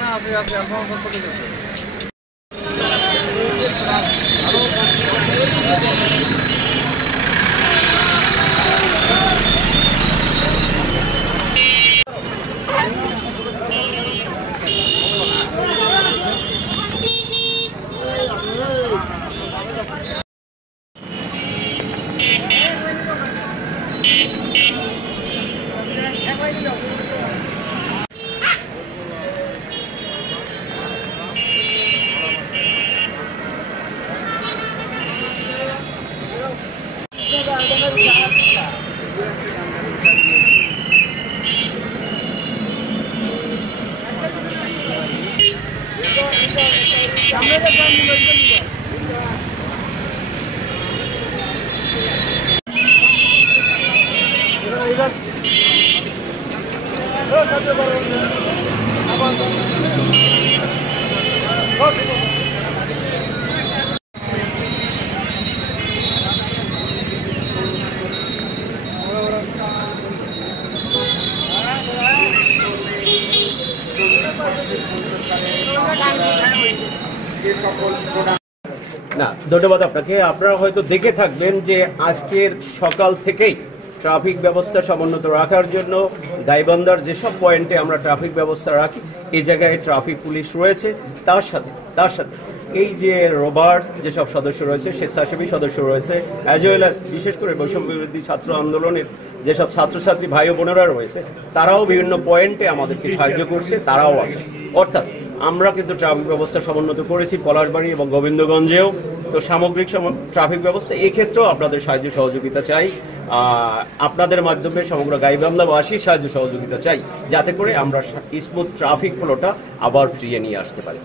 না আছে আছে আলফান্সো চলে গেছে। না, ধন্যবাদ আপনাকে। আপনারা হয়তো দেখে থাকবেন যে আজকের সকাল থেকেই ট্রাফিক ব্যবস্থা সমুন্নত রাখার জন্য গাইবান্ধার যেসব পয়েন্টে আমরা ট্রাফিক ব্যবস্থা রাখি এই জায়গায় ট্রাফিক পুলিশ রয়েছে। তার সাথে এই যে রোবার্ট যেসব সদস্য রয়েছে, স্বেচ্ছাসেবী সদস্য রয়েছে, অ্যাজ ওয়েল অ্যাজ বিশেষ করে বৈষম্য বিরোধী ছাত্র আন্দোলনের যেসব ছাত্রছাত্রী ভাই ও বোনেরা রয়েছে তারাও বিভিন্ন পয়েন্টে আমাদেরকে সাহায্য করছে, তারাও আছে। অর্থাৎ আমরা কিন্তু ট্রাফিক ব্যবস্থা সমুন্নত করেছি পলাশবাড়ি এবং গোবিন্দগঞ্জেও। তো সামগ্রিক ট্রাফিক ব্যবস্থা এক্ষেত্রেও আপনাদের সাহায্য সহযোগিতা চাই, আপনাদের মাধ্যমে সমগ্র গাইবান্ধাবাসীর সাহায্য সহযোগিতা চাই, যাতে করে আমরা স্মুথ ট্রাফিক ফ্লোটা আবার ফিরিয়ে নিয়ে আসতে পারি।